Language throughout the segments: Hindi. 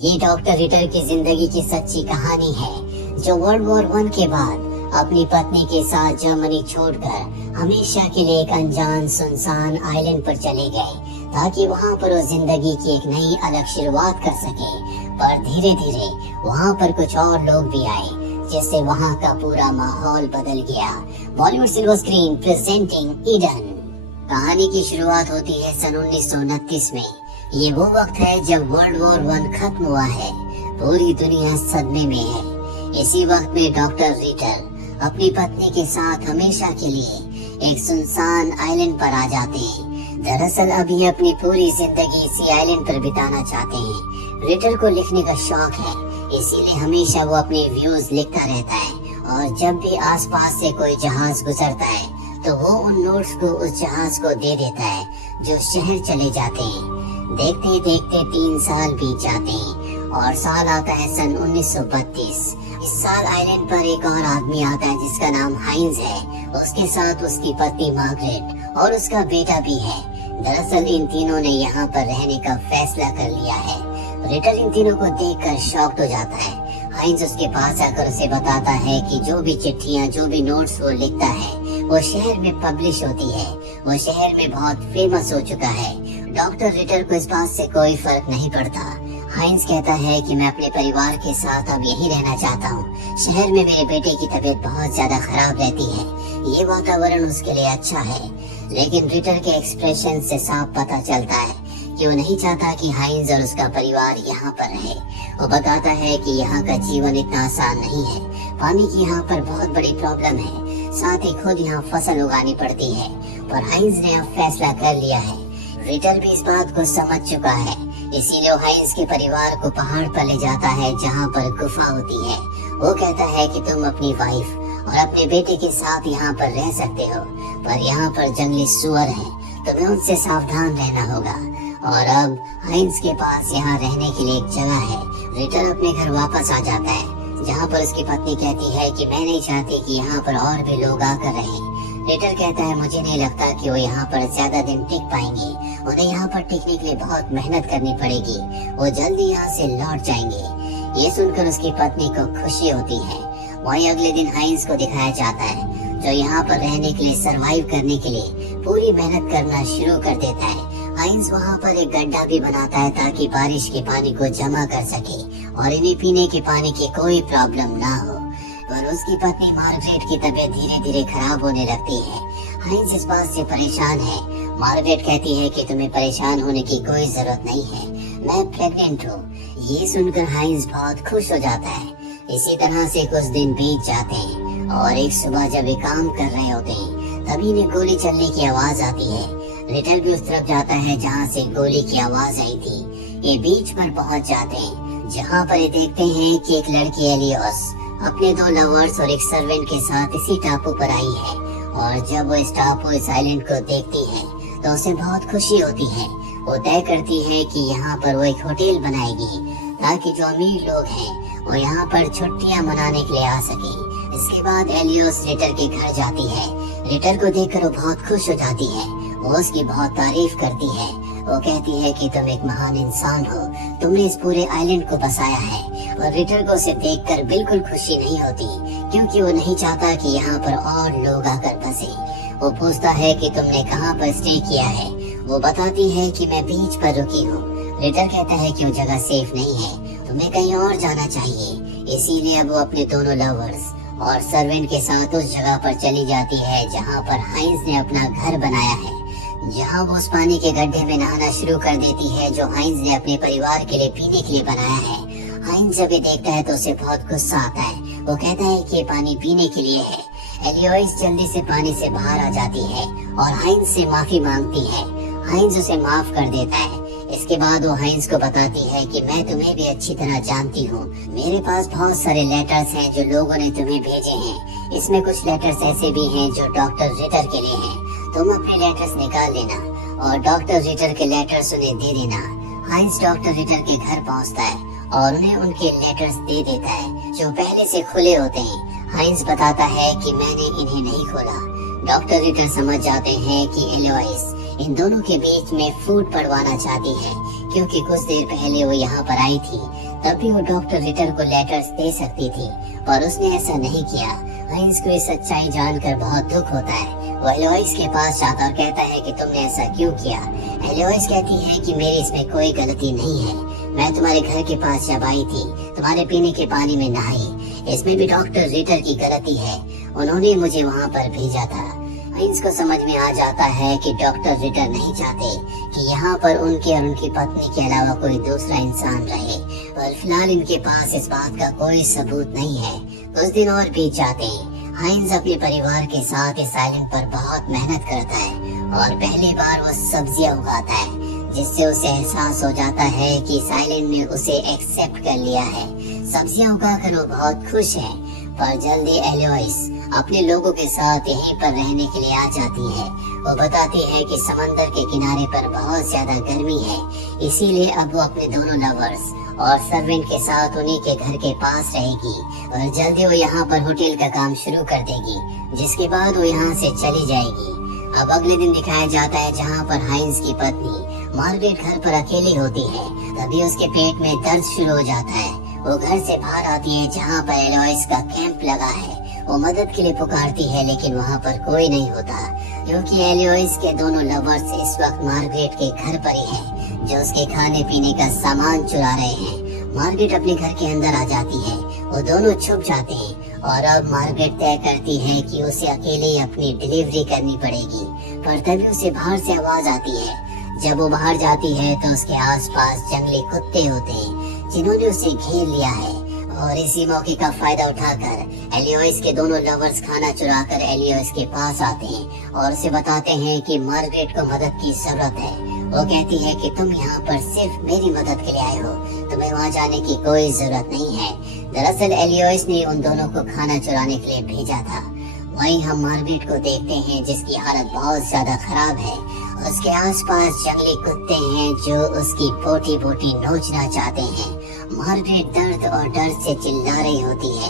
ये डॉक्टर रिटर की जिंदगी की सच्ची कहानी है, जो वर्ल्ड वॉर 1 के बाद अपनी पत्नी के साथ जर्मनी छोड़कर हमेशा के लिए एक अनजान सुनसान आइलैंड पर चले गए, ताकि वहाँ पर वो जिंदगी की एक नई अलग शुरुआत कर सके। पर धीरे धीरे वहाँ पर कुछ और लोग भी आए, जिससे वहाँ का पूरा माहौल बदल गया। Bollywood silver screen presenting Eden. कहानी की शुरुआत होती है सन 1929 में। ये वो वक्त है जब वर्ल्ड वॉर 1 खत्म हुआ है। पूरी दुनिया सदमे में है। इसी वक्त में डॉक्टर रिटर अपनी पत्नी के साथ हमेशा के लिए एक सुनसान आइलैंड पर आ जाते हैं। दरअसल अभी अपनी पूरी जिंदगी इसी आइलैंड पर बिताना चाहते हैं। रिटर को लिखने का शौक है, इसीलिए हमेशा वो अपने व्यूज लिखता रहता है, और जब भी आसपास से कोई जहाज गुजरता है तो वो उन नोट्स को उस जहाज को दे देता है, जो शहर चले जाते हैं। देखते देखते 3 साल बीत जाते हैं और साल आता है सन 1932। इस साल आइलैंड पर एक और आदमी आता है जिसका नाम हाइंज है। उसके साथ उसकी पत्नी मार्गरेट और उसका बेटा भी है। दरअसल इन तीनों ने यहाँ पर रहने का फैसला कर लिया है। रिटर इन तीनों को देखकर शॉक्ड हो जाता है। हाइंज उसके पास आकर उसे बताता है कि जो भी चिट्ठियाँ, जो भी नोट्स वो लिखता है, वो शहर में पब्लिश होती है। वो शहर में बहुत फेमस हो चुका है। डॉक्टर रिटर को इस बात से कोई फर्क नहीं पड़ता। हाइंज कहता है कि मैं अपने परिवार के साथ अब यही रहना चाहता हूँ। शहर में मेरे बेटे की तबीयत बहुत ज्यादा खराब रहती है। ये वातावरण उसके लिए अच्छा है। लेकिन रिटर के एक्सप्रेशन से साफ पता चलता है कि वो नहीं चाहता कि हाइंज और उसका परिवार यहाँ पर रहे। वो बताता है कि यहाँ का जीवन इतना आसान नहीं है। पानी की यहाँ पर बहुत बड़ी प्रॉब्लम है, साथ ही खुद यहाँ फसल उगानी पड़ती है। पर हाइंज ने अब फैसला कर लिया है। रिटर भी इस बात को समझ चुका है, इसीलिए हाइंज के परिवार को पहाड़ पर ले जाता है जहाँ पर गुफा होती है। वो कहता है कि तुम अपनी वाइफ और अपने बेटे के साथ यहाँ पर रह सकते हो, पर यहाँ पर जंगली सुअर हैं, तुम्हें उनसे सावधान रहना होगा। और अब हाइंज के पास यहाँ रहने के लिए एक जगह है। रिटर अपने घर वापस आ जाता है, जहाँ पर उसकी पत्नी कहती है कि मैं नहीं चाहती कि यहाँ पर और भी लोग आकर रहें। रिटर कहता है मुझे नहीं लगता कि वो यहाँ पर ज्यादा दिन टिक पाएंगे। उन्हें यहाँ पर टिकने के लिए बहुत मेहनत करनी पड़ेगी। वो जल्दी यहाँ से लौट जाएंगे। ये सुनकर उसकी पत्नी को खुशी होती है। वहीं अगले दिन हाइंज को दिखाया जाता है, जो यहाँ पर रहने के लिए, सरवाइव करने के लिए पूरी मेहनत करना शुरू कर देता है। हाइंज वहाँ पर एक गड्ढा भी बनाता है ताकि बारिश के पानी को जमा कर सके और इन्हें पीने के पानी की कोई प्रॉब्लम ना हो। पर उसकी पत्नी मार्गरेट की तबीयत धीरे धीरे खराब होने लगती है। हाइंज इस बात से परेशान है। मार्गरेट कहती है कि तुम्हें परेशान होने की कोई जरूरत नहीं है, मैं प्रेग्नेंट हूँ। ये सुनकर हाइंज बहुत खुश हो जाता है। इसी तरह से कुछ दिन बीत जाते हैं और एक सुबह जब वे काम कर रहे होते हैं, तभी इन्हें गोली चलने की आवाज आती है। रिटर भी उस तरफ जाता है जहाँ से गोली की आवाज आई थी। ये बीच पर पहुँच जाते हैं, जहाँ पर ये देखते हैं कि एक लड़की एलियोस अपने 2 लवर्स और एक सर्वेंट के साथ इसी टापू पर आई है। और जब वो इस टापू, इस आइलैंड को देखती है तो उसे बहुत खुशी होती है। वो तय करती है कि यहाँ पर वो एक होटल बनाएगी, ताकि जो अमीर लोग हैं वो यहाँ पर छुट्टियाँ मनाने के लिए आ सके। इसके बाद एलियोस रिटर के घर जाती है। रिटर को देखकर वो बहुत खुश हो जाती है। वो उसकी बहुत तारीफ करती है। वो कहती है कि तुम एक महान इंसान हो, तुमने इस पूरे आइलैंड को बसाया है। और रिटर को उसे देखकर बिल्कुल खुशी नहीं होती, क्योंकि वो नहीं चाहता कि यहाँ पर और लोग आकर बसे। वो पूछता है कि तुमने कहाँ पर स्टे किया है। वो बताती है कि मैं बीच पर रुकी हूँ। रिटर कहता है कि वो जगह सेफ नहीं है, तुम्हें कहीं और जाना चाहिए। इसीलिए अब वो अपने दोनों लवर्स और सर्वेंट के साथ उस जगह पर चली जाती है जहाँ पर हाइंज ने अपना घर बनाया है, जहाँ वो उस पानी के गड्ढे में नहाना शुरू कर देती है, जो हाइंज ने अपने परिवार के लिए पीने के लिए बनाया है। हाइंज जब ये देखता है तो उसे बहुत गुस्सा आता है। वो कहता है कि ये पानी पीने के लिए है। एलियोस जल्दी से पानी से बाहर आ जाती है और हाइंज से माफी मांगती है। हाइंज उसे माफ कर देता है। इसके बाद वो हाइंज को बताती है कि मैं तुम्हें भी अच्छी तरह जानती हूँ। मेरे पास बहुत सारे लेटर्स हैं जो लोगों ने तुम्हें भेजे हैं। इसमें कुछ लेटर्स ऐसे भी हैं जो डॉक्टर रिटर के लिए हैं। तुम अपने लेटर्स निकाल लेना और डॉक्टर रिटर के लेटर्स उन्हें दे देना। हाइंज डॉक्टर रिटर के घर पहुँचता है और उन्हें उनके लेटर्स दे देता है, जो पहले से खुले होते हैं। हाइंज बताता है कि मैंने इन्हें नहीं खोला। डॉक्टर रिटर समझ जाते हैं कि एलियोस इन दोनों के बीच में फूट पड़वाना चाहती है, क्योंकि कुछ देर पहले वो यहाँ पर आई थी तब भी वो डॉक्टर रिटर को लेटर्स दे सकती थी, पर उसने ऐसा नहीं किया। हाइंस को ये सच्चाई जानकर बहुत दुख होता है। वो एलोइस के पास जाता और कहता है कि तुमने ऐसा क्यों किया। एलोइस कहती है कि मेरी इसमें कोई गलती नहीं है, मैं तुम्हारे घर के पास जब आई थी तुम्हारे पीने के पानी में नहाई, इसमें भी डॉक्टर रिटर की गलती है, उन्होंने मुझे वहाँ पर भेजा था। हाइंस को समझ में आ जाता है कि डॉक्टर रिटर नहीं चाहते कि यहाँ पर उनके और उनकी पत्नी के अलावा कोई दूसरा इंसान रहे, पर फिलहाल इनके पास इस बात का कोई सबूत नहीं है। कुछ दिन और बीत जाते हैं। हाइंस अपने परिवार के साथ इस आइलैंड पर बहुत मेहनत करता है और पहली बार वो सब्जियां उगाता है, जिससे उसे एहसास हो जाता है कि इस आइलैंड ने उसे एक्सेप्ट कर लिया है। सब्जियां उगाकर वो बहुत खुश है, पर जल्दी एलोइस अपने लोगों के साथ यहीं पर रहने के लिए आ जाती है। वो बताती है कि समंदर के किनारे पर बहुत ज्यादा गर्मी है, इसीलिए अब वो अपने दोनों लवर्स और सर्वेंट के साथ उन्हीं के घर के पास रहेगी और जल्दी वो यहाँ पर होटल का काम शुरू कर देगी, जिसके बाद वो यहाँ से चली जाएगी। अब अगले दिन दिखाया जाता है जहाँ पर हाइंस की पत्नी मार्गरेट घर पर अकेली होती है। तभी उसके पेट में दर्द शुरू हो जाता है। वो घर से बाहर आती है जहाँ पर एलोइस का कैंप लगा है। वो मदद के लिए पुकारती है, लेकिन वहाँ पर कोई नहीं होता, क्योंकि एलोइस के दोनों लवर्स इस वक्त मार्गरेट के घर पर ही हैं, जो उसके खाने पीने का सामान चुरा रहे हैं। मार्गरेट अपने घर के अंदर आ जाती है, वो दोनों छुप जाते हैं और अब मार्गरेट तय करती है कि उसे अकेले ही अपनी डिलीवरी करनी पड़ेगी। पर तभी उसे बाहर से आवाज आती है। जब वो बाहर जाती है तो उसके आसपास जंगली कुत्ते होते हैं, जिन्होंने उसे घेर लिया है। और इसी मौके का फायदा उठाकर एलियोस के दोनों लवर्स खाना चुराकर एलियोस के पास आते हैं और उसे बताते हैं कि मार्गरेट को मदद की जरूरत है। वो कहती है कि तुम यहाँ पर सिर्फ मेरी मदद के लिए आए हो, तुम्हें वहाँ जाने की कोई जरूरत नहीं है। दरअसल एलियोस ने उन दोनों को खाना चुराने के लिए भेजा था। वहीं हम मार्गरेट को देखते हैं, जिसकी हालत बहुत ज्यादा खराब है। उसके आसपास जंगली कुत्ते हैं जो उसकी बोटी बोटी नोचना चाहते हैं। मार्गरेट दर्द और डर से चिल्ला रही होती है।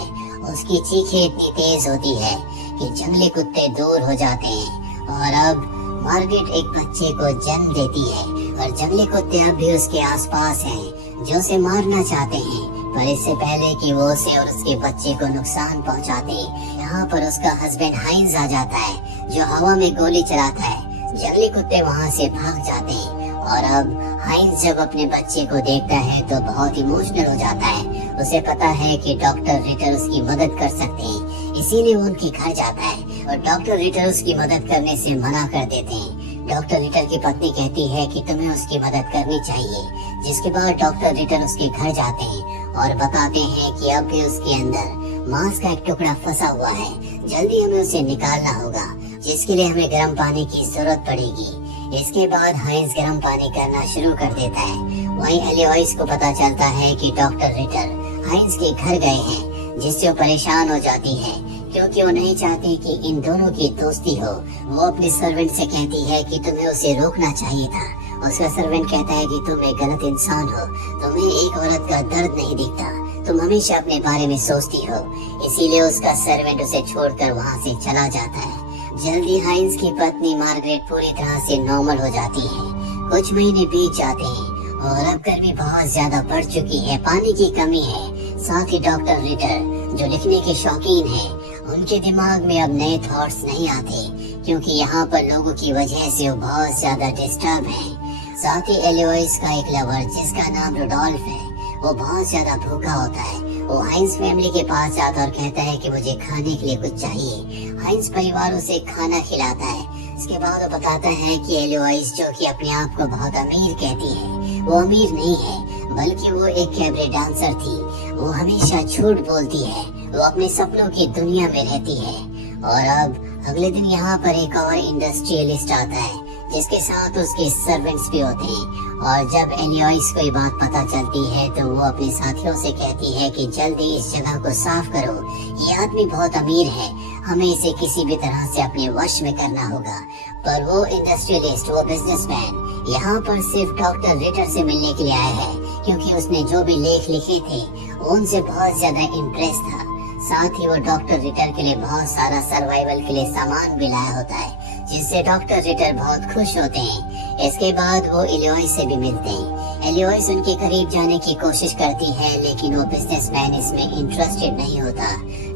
उसकी चीखें इतनी तेज होती है कि जंगली कुत्ते दूर हो जाते हैं और अब मार्गरेट एक बच्चे को जन्म देती है और जंगली कुत्ते अब भी उसके आसपास हैं, जो उसे मारना चाहते हैं। पर इससे पहले कि वो उसे और उसके बच्चे को नुकसान पहुंचाते, यहाँ पर उसका हस्बैंड हाइंस आ जाता है, जो हवा में गोली चलाता है। जंगली कुत्ते वहाँ से भाग जाते हैं और अब हाइंस जब अपने बच्चे को देखता है तो बहुत इमोशनल हो जाता है। उसे पता है कि डॉक्टर रिटर उसकी मदद कर सकते हैं, इसीलिए वो उनके घर जाता है और डॉक्टर रिटर उसकी मदद करने से मना कर देते हैं। डॉक्टर रिटर की पत्नी कहती है कि तुम्हें उसकी मदद करनी चाहिए, जिसके बाद डॉक्टर रिटर उसके घर जाते हैं और बताते हैं कि अब भी उसके अंदर मांस का एक टुकड़ा फंसा हुआ है, जल्दी हमें उसे निकालना होगा, जिसके लिए हमें गर्म पानी की जरूरत पड़ेगी। इसके बाद हाइंस गर्म पानी करना शुरू कर देता है। वहीं एलियोस को पता चलता है कि डॉक्टर रिटर हाइंस के घर गए हैं, जिससे वो परेशान हो जाती है, क्योंकि वो नहीं चाहती कि इन दोनों की दोस्ती हो। वो अपने सर्वेंट से कहती है कि तुम्हें उसे रोकना चाहिए था। उसका सर्वेंट कहता है कि तुम एक गलत इंसान हो, तुम्हें एक औरत का दर्द नहीं दिखता, तुम हमेशा अपने बारे में सोचती हो। इसीलिए उसका सर्वेंट उसे छोड़कर वहाँ से चला जाता है। जल्दी हाइंस की पत्नी मार्गरेट पूरी तरह से नॉर्मल हो जाती है। कुछ महीने बीत जाते हैं और अब गर्मी बहुत ज्यादा बढ़ चुकी है, पानी की कमी है। साथ ही डॉक्टर रिटर जो लिखने के शौकीन हैं, उनके दिमाग में अब नए थॉट्स नहीं आते, क्योंकि यहाँ पर लोगों की वजह से वो बहुत ज्यादा डिस्टर्ब है। साथ ही एलियोस का एक लवर जिसका नाम रोडोल्फ है, वो बहुत ज्यादा भूखा होता है। वो हाइंस फैमिली के पास जाता और कहता है कि मुझे खाने के लिए कुछ चाहिए। हाइंस परिवार उसे खाना खिलाता है। इसके बाद वो बताता है कि एलियोस, जो कि अपने आप को बहुत अमीर कहती है, वो अमीर नहीं है, बल्कि वो एक कैबरे डांसर थी। वो हमेशा झूठ बोलती है, वो अपने सपनों की दुनिया में रहती है। और अब अगले दिन यहाँ पर एक और इंडस्ट्रियलिस्ट आता है, जिसके साथ उसके सर्वेंट्स भी होते हैं। और जब एलियोस को ये बात पता चलती है तो वो अपने साथियों से कहती है कि जल्दी इस जगह को साफ करो, ये आदमी बहुत अमीर है, हमें इसे किसी भी तरह से अपने वश में करना होगा। पर वो इंडस्ट्रियलिस्ट, वो बिजनेसमैन यहाँ पर सिर्फ डॉक्टर रिटर से मिलने के लिए आया है, क्योंकि उसने जो भी लेख लिखे थे उनसे बहुत ज्यादा इम्प्रेस था। साथ ही वो डॉक्टर रिटर के लिए बहुत सारा सर्वाइवल के लिए सामान भी लाया होता है, जिससे डॉक्टर रिटर बहुत खुश होते हैं। इसके बाद वो एलियोस से भी मिलते हैं। एलियोइस उनके करीब जाने की कोशिश करती है, लेकिन वो बिजनेसमैन इसमें इंटरेस्टेड नहीं होता।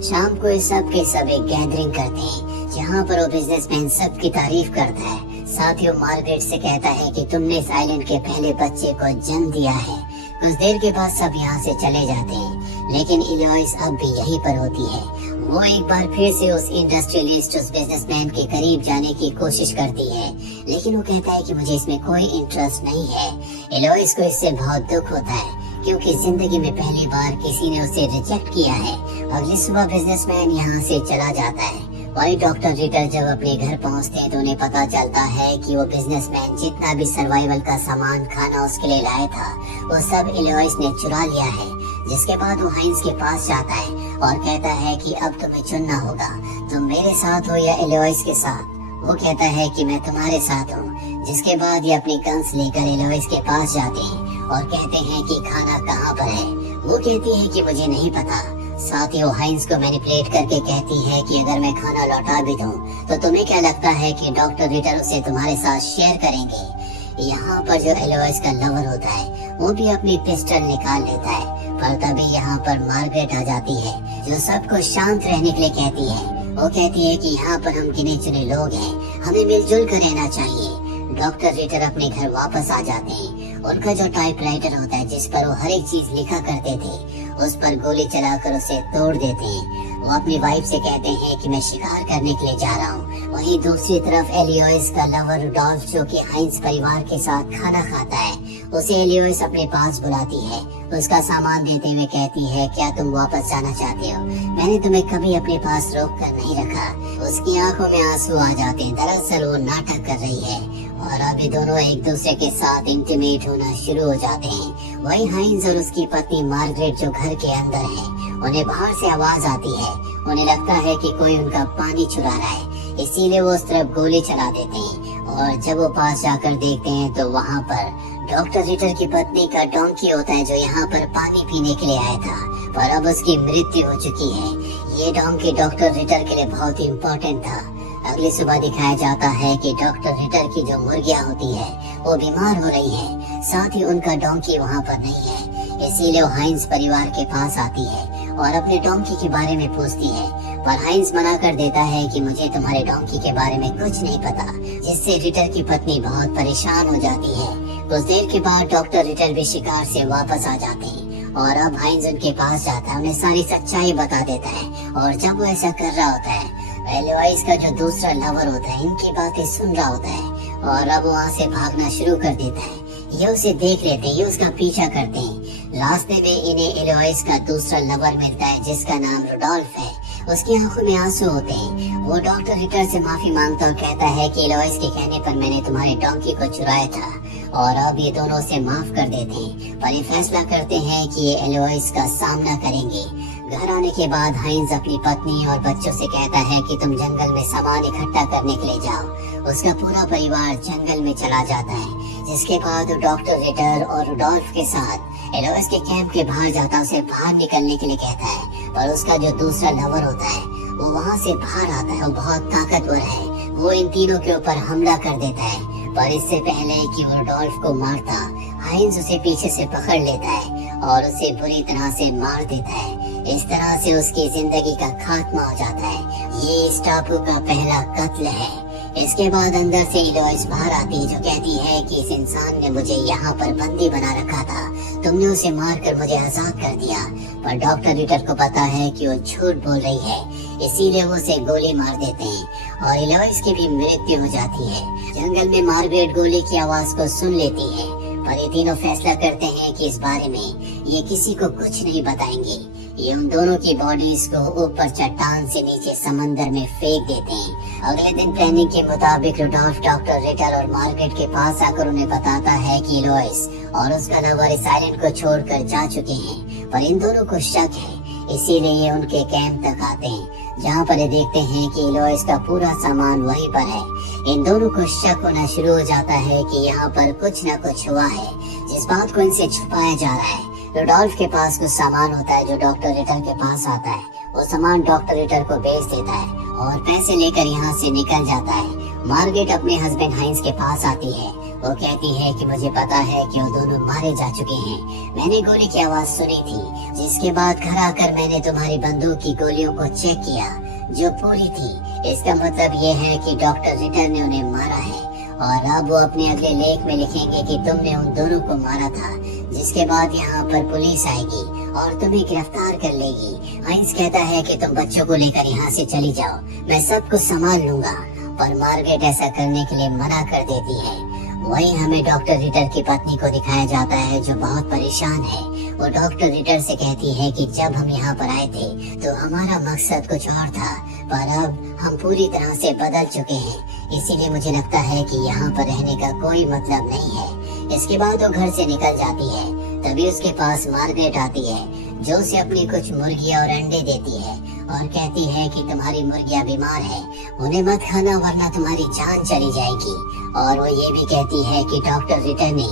शाम को सब के सब एक गैदरिंग करते हैं, जहाँ पर वो बिजनेसमैन सबकी तारीफ करता है। साथ ही वो मार्गरेट से कहता है कि तुमने इस आइलैंड के पहले बच्चे को जन्म दिया है। कुछ देर के बाद सब यहाँ से चले जाते हैं, लेकिन एलियोइस अब भी यहीं पर होती है। वो एक बार फिर से उस इंडस्ट्रियलिस्ट, उस बिजनेसमैन के करीब जाने की कोशिश करती है, लेकिन वो कहता है कि मुझे इसमें कोई इंटरेस्ट नहीं है। एलियोइस को इससे बहुत दुख होता है, क्योंकि जिंदगी में पहली बार किसी ने उसे रिजेक्ट किया है। अगली सुबह बिजनेसमैन यहाँ से चला जाता है। वही डॉक्टर रिटर जब अपने घर पहुँचते हैं तो उन्हें पता चलता है कि वो बिजनेसमैन जितना भी सर्वाइवल का सामान खाना उसके लिए लाया था, वो सब एलियोइस ने चुरा लिया है। जिसके बाद वो हाइंस के पास जाता है और कहता है कि अब तुम्हें चुनना होगा, तुम मेरे साथ हो या एलियोइस के साथ। वो कहता है कि मैं तुम्हारे साथ हूँ। जिसके बाद ये अपनी गन्स लेकर एलियोइस के पास जाते हैं और कहते हैं कि खाना कहाँ पर है। वो कहती है कि मुझे नहीं पता। साथ ही वो हाइंस को मैनिपुलेट करके कहती है कि अगर मैं खाना लौटा भी दूं तो तुम्हें क्या लगता है कि डॉक्टर रिटर उसे तुम्हारे साथ शेयर करेंगे। यहाँ पर जो एलियोइस का लवर होता है वो भी अपनी पिस्टल निकाल लेता है, पर तभी यहाँ पर मार्गरेट आ जाती है, जो सबको शांत रहने के लिए कहती है। वो कहती है कि यहाँ पर हम गिने चुने लोग हैं, हमें मिलजुल कर रहना चाहिए। डॉक्टर रिटर अपने घर वापस आ जाते हैं। उनका जो टाइपराइटर होता है जिस पर वो हर एक चीज लिखा करते थे, उस पर गोली चलाकर उसे तोड़ देते हैं। वो अपनी वाइफ से कहते हैं कि मैं शिकार करने के लिए जा रहा हूँ। वहीं दूसरी तरफ एलियोइस का लवर रुडोल्फ, जो कि हाइंस परिवार के साथ खाना खाता है, उसे एलियोइस अपने पास बुलाती है। उसका सामान देते हुए कहती है, क्या तुम वापस जाना चाहते हो? मैंने तुम्हें कभी अपने पास रोक कर नहीं रखा। उसकी आंखों में आंसू आ जाते हैं। दरअसल वो नाटक कर रही है और अभी दोनों एक दूसरे के साथ इंटीमेट होना शुरू हो जाते हैं। वही हाइंस और उसकी पत्नी मार्गरेट जो घर के अंदर है, उन्हें बाहर से आवाज आती है। उन्हें लगता है कि कोई उनका पानी चुरा रहा है, इसीलिए वो उस तरफ गोली चला देते हैं। और जब वो पास जाकर देखते हैं तो वहाँ पर डॉक्टर रिटर की पत्नी का डोंकी होता है, जो यहाँ पर पानी पीने के लिए आया था, पर अब उसकी मृत्यु हो चुकी है। ये डोंकी डॉक्टर रिटर के लिए बहुत ही इम्पोर्टेंट था। अगली सुबह दिखाया जाता है कि डॉक्टर रिटर की जो मुर्गियाँ होती है वो बीमार हो रही है। साथ ही उनका डोंकी वहाँ पर नहीं है, इसीलिए वो हाइंस परिवार के पास आती है और अपने डोंकी के बारे में पूछती है, पर हाइंस मना कर देता है कि मुझे तुम्हारे डोंकी के बारे में कुछ नहीं पता, जिससे रिटर की पत्नी बहुत परेशान हो जाती है। कुछ देर के बाद डॉक्टर रिटर भी शिकार से वापस आ जाते हैं और अब हाइंस उनके पास जाता है, उन्हें सारी सच्चाई बता देता है। और जब वो ऐसा कर रहा होता है, एलियोइस का जो दूसरा लवर होता है इनकी बातें सुन रहा होता है और अब वहाँ से भागना शुरू कर देता है। ये उसे देख लेते हैं, ये उसका पीछा करते हैं। रास्ते में इन्हें एलियोइस का दूसरा लवर मिलता है, जिसका नाम रुडोल्फ है। उसकी आंखों में आंसू होते हैं। वो डॉक्टर रिटर से माफी मांगता और कहता है कि एलियोइस के कहने पर मैंने तुम्हारे डोंकी को चुराया था और अब ये दोनों उसे माफ कर देते हैं, पर ये फैसला करते हैं कि ये एलियोइस का सामना करेंगे। घर आने के बाद हाइंस अपनी पत्नी और बच्चों से कहता है कि तुम जंगल में सामान इकट्ठा करने के लिए जाओ। उसका पूरा परिवार जंगल में चला जाता है, जिसके बाद वो डॉक्टर रिटर और रुडोल्फ के साथ एलियोइस के कैंप के बाहर जाता, उसे बाहर निकलने के लिए कहता है। पर उसका जो दूसरा लवर होता है वो वहाँ से बाहर आता है। वो बहुत ताकतवर है, वो इन तीनों के ऊपर हमला कर देता है, पर इससे पहले कि वो रुडोल्फ को मारता, हाइंस उसे पीछे से पकड़ लेता है और उसे बुरी तरह से मार देता है। इस तरह से उसकी जिंदगी का खात्मा हो जाता है। ये इस टापू का पहला कत्ल है। इसके बाद अंदर से एलियोइस बाहर आती है, जो कहती है कि इस इंसान ने मुझे यहाँ पर बंदी बना रखा था, तुमने उसे मारकर मुझे आजाद कर दिया। पर डॉक्टर रिटर को पता है कि वो झूठ बोल रही है, इसीलिए वो उसे गोली मार देते हैं और एलियोइस की भी मृत्यु हो जाती है। जंगल में मार्गरेट गोली की आवाज को सुन लेती है, पर ये तीनों फैसला करते हैं कि इस बारे में ये किसी को कुछ नहीं बताएंगे। ये उन दोनों की बॉडीज को ऊपर चट्टान से नीचे समंदर में फेंक देते हैं। अगले दिन प्लानिंग के मुताबिक रुडोल्फ डॉक्टर रिटर और मार्गरेट के पास आकर उन्हें बताता है कि एलियोइस और उसका लवर इस आइलैंड को छोड़कर जा चुके हैं, पर इन दोनों को शक है, इसीलिए ये उनके कैंप तक आते हैं, जहाँ पर ये देखते हैं कि एलियोइस का पूरा सामान वहीं पर है। इन दोनों को शक होना शुरू हो जाता है कि यहाँ पर कुछ न कुछ हुआ है, जिस बात को इनसे छुपाया जा रहा है। रुडोल्फ के पास कुछ सामान होता है जो डॉक्टर रिटर के पास आता है। वो सामान डॉक्टर रिटर को बेच देता है और पैसे लेकर यहाँ से निकल जाता है। मार्गरेट अपने हस्बैंड हाइंस के पास आती है। वो कहती है कि मुझे पता है कि वो दोनों मारे जा चुके हैं। मैंने गोली की आवाज सुनी थी, जिसके बाद घर आकर मैंने तुम्हारी बंदूक की गोलियों को चेक किया जो पूरी थी। इसका मतलब ये है कि डॉक्टर रिटर ने उन्हें मारा है और अब वो अपने अगले लेख में लिखेंगे कि तुमने उन दोनों को मारा था। जिसके बाद यहाँ पर पुलिस आएगी और तुम्हें गिरफ्तार कर लेगी। हाइंस कहता है कि तुम बच्चों को लेकर यहाँ से चली जाओ, मैं सब कुछ संभाल लूंगा, पर मार्गरेट ऐसा करने के लिए मना कर देती है। वहीं हमें डॉक्टर रिटर की पत्नी को दिखाया जाता है जो बहुत परेशान है। वो डॉक्टर रिटर से कहती है कि जब हम यहाँ पर आए थे तो हमारा मकसद कुछ और था, पर अब हम पूरी तरह से बदल चुके हैं, इसीलिए मुझे लगता है कि यहाँ पर रहने का कोई मतलब नहीं है। इसके बाद वो घर से निकल जाती है। तभी उसके पास मार्गरेट आती है जो उसे अपनी कुछ मुर्गियाँ और अंडे देती है और कहती है कि तुम्हारी मुर्गियाँ बीमार है, उन्हें मत खाना वरना तुम्हारी जान चली जाएगी। और वो ये भी कहती है कि डॉक्टर रिटर ने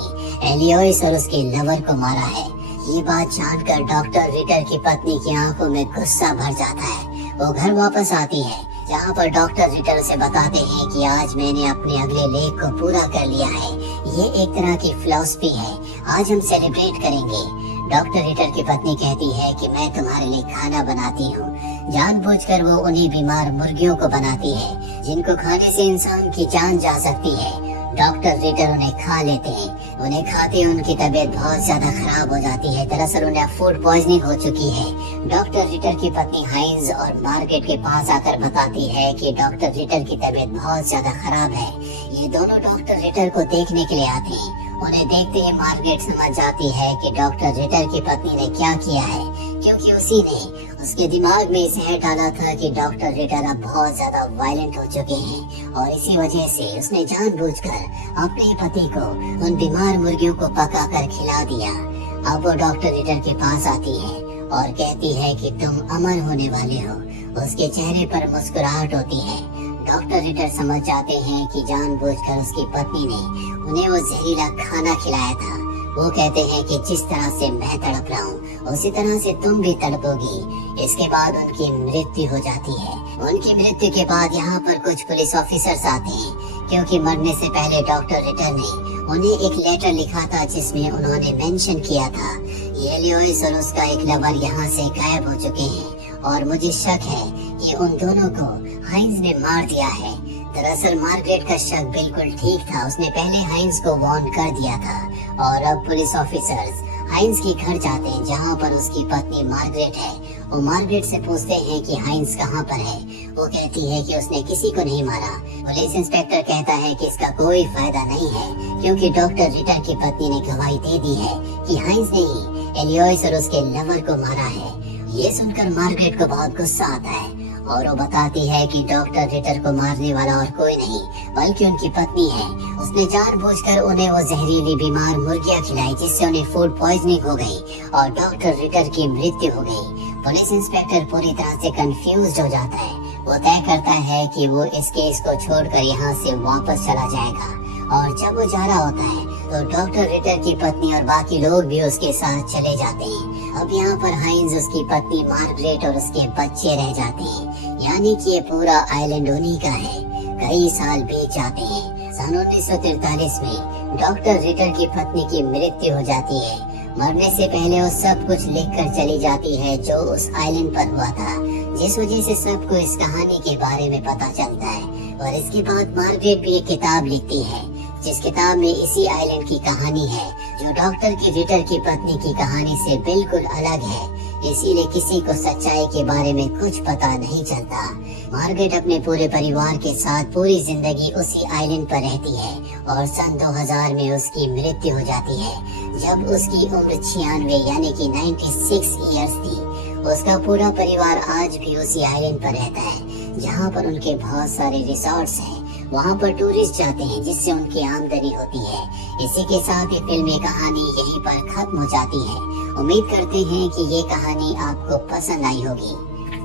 एलियोइस और उसके लवर को मारा है। ये बात जानकर डॉक्टर रिटर की पत्नी की आंखों में गुस्सा भर जाता है। वो घर वापस आती है जहाँ पर डॉक्टर रिटर से बताते हैं कि आज मैंने अपने अगले लेख को पूरा कर लिया है। ये एक तरह की फिलॉसफी है, आज हम सेलिब्रेट करेंगे। डॉक्टर रिटर की पत्नी कहती है कि मैं तुम्हारे लिए खाना बनाती हूँ। जानबूझकर वो उन्हीं बीमार मुर्गियों को बनाती है जिनको खाने से इंसान की जान जा सकती है। डॉक्टर रिटर उन्हें खा लेते हैं। उन्हें खाते उनकी तबीयत बहुत ज्यादा खराब हो जाती है। दरअसल उन्हें फूड पॉइजनिंग हो चुकी है। डॉक्टर रिटर की पत्नी हाइंस और मार्गरेट के पास आकर बताती है कि डॉक्टर रिटर की तबीयत बहुत ज्यादा खराब है। ये दोनों डॉक्टर रिटर को देखने के लिए आते हैं। उन्हें देखते ही मार्गरेट समझ जाती है कि डॉक्टर रिटर की पत्नी ने क्या किया है, क्योंकि उसी ने उसके दिमाग में जहर डाला था कि डॉक्टर रिटर अब बहुत ज्यादा वायलेंट हो चुके हैं और इसी वजह से उसने जानबूझकर अपने पति को उन बीमार मुर्गियों को पकाकर खिला दिया। अब वो डॉक्टर रिटर के पास आती है और कहती है कि तुम अमर होने वाले हो। उसके चेहरे पर मुस्कुराहट होती है। डॉक्टर रिटर समझ जाते हैं कि जानबूझकर उसकी पत्नी ने उन्हें वो जहरीला खाना खिलाया था। वो कहते हैं कि जिस तरह से मैं तड़प रहा हूँ उसी तरह से तुम भी तड़पोगी। इसके बाद उनकी मृत्यु हो जाती है। उनकी मृत्यु के बाद यहाँ पर कुछ पुलिस ऑफिसर्स आते हैं, क्योंकि मरने से पहले डॉक्टर रिटर ने उन्हें एक लेटर लिखा था जिसमें उन्होंने मेंशन किया था ये एलियोइस और उसका एक लवर यहाँ से गायब हो चुके हैं और मुझे शक है कि उन दोनों को हाइंस ने मार दिया है। दरअसल मार्गरेट का शक बिल्कुल ठीक था। उसने पहले हाइंस को वार्न कर दिया था और अब पुलिस ऑफिसर्स हाइंस के घर जाते हैं जहाँ पर उसकी पत्नी मार्गरेट है। वो मार्गरेट से पूछते हैं कि हाइंस कहाँ पर है। वो कहती है कि उसने किसी को नहीं मारा। पुलिस इंस्पेक्टर कहता है कि इसका कोई फायदा नहीं है, क्योंकि डॉक्टर रिटर की पत्नी ने गवाही दे दी है कि हाइंस ने ही एलियोइस और उसके लवर को मारा है। ये सुनकर मार्गरेट को बहुत गुस्सा आता है और वो बताती है कि डॉक्टर रिटर को मारने वाला और कोई नहीं बल्कि उनकी पत्नी है। उसने जानबूझकर उन्हें वो जहरीली बीमार मुर्गियाँ खिलाई जिससे उन्हें फूड पॉइजनिंग हो गई और डॉक्टर रिटर की मृत्यु हो गई। पुलिस इंस्पेक्टर पूरी तरह से कंफ्यूज हो जाता है। वो तय करता है कि वो इस केस को छोड़कर यहाँ से वापस चला जाएगा और जब वो जा रहा होता है तो डॉक्टर रिटर की पत्नी और बाकी लोग भी उसके साथ चले जाते हैं। अब यहाँ पर हाइंस, उसकी पत्नी मार्गरेट और उसके बच्चे रह जाते हैं, यानी कि ये पूरा आइलैंड उन्हीं का है। कई साल बीत जाते हैं। सन 1943 में डॉक्टर रिटर की पत्नी की मृत्यु हो जाती है। मरने से पहले वो सब कुछ लिखकर चली जाती है जो उस आइलैंड पर हुआ था, जिस वजह से सबको इस कहानी के बारे में पता चलता है। और इसके बाद मार्गरेट भी एक किताब लिखती है जिस किताब में इसी आइलैंड की कहानी है जो डॉक्टर की रिटर की पत्नी की कहानी से बिल्कुल अलग है। इसीलिए किसी को सच्चाई के बारे में कुछ पता नहीं चलता। मार्गरेट अपने पूरे परिवार के साथ पूरी जिंदगी उसी आइलैंड पर रहती है और सन 2000 में उसकी मृत्यु हो जाती है जब उसकी उम्र 96 यानी कि 96 इयर्स थी। उसका पूरा परिवार आज भी उसी आइलैंड पर रहता है जहाँ पर उनके बहुत सारे रिसोर्ट्स हैं। वहाँ पर टूरिस्ट जाते हैं जिससे उनकी आमदनी होती है। इसी के साथ ये फिल्मी कहानी यहीं पर खत्म हो जाती है। उम्मीद करते हैं कि ये कहानी आपको पसंद आई होगी।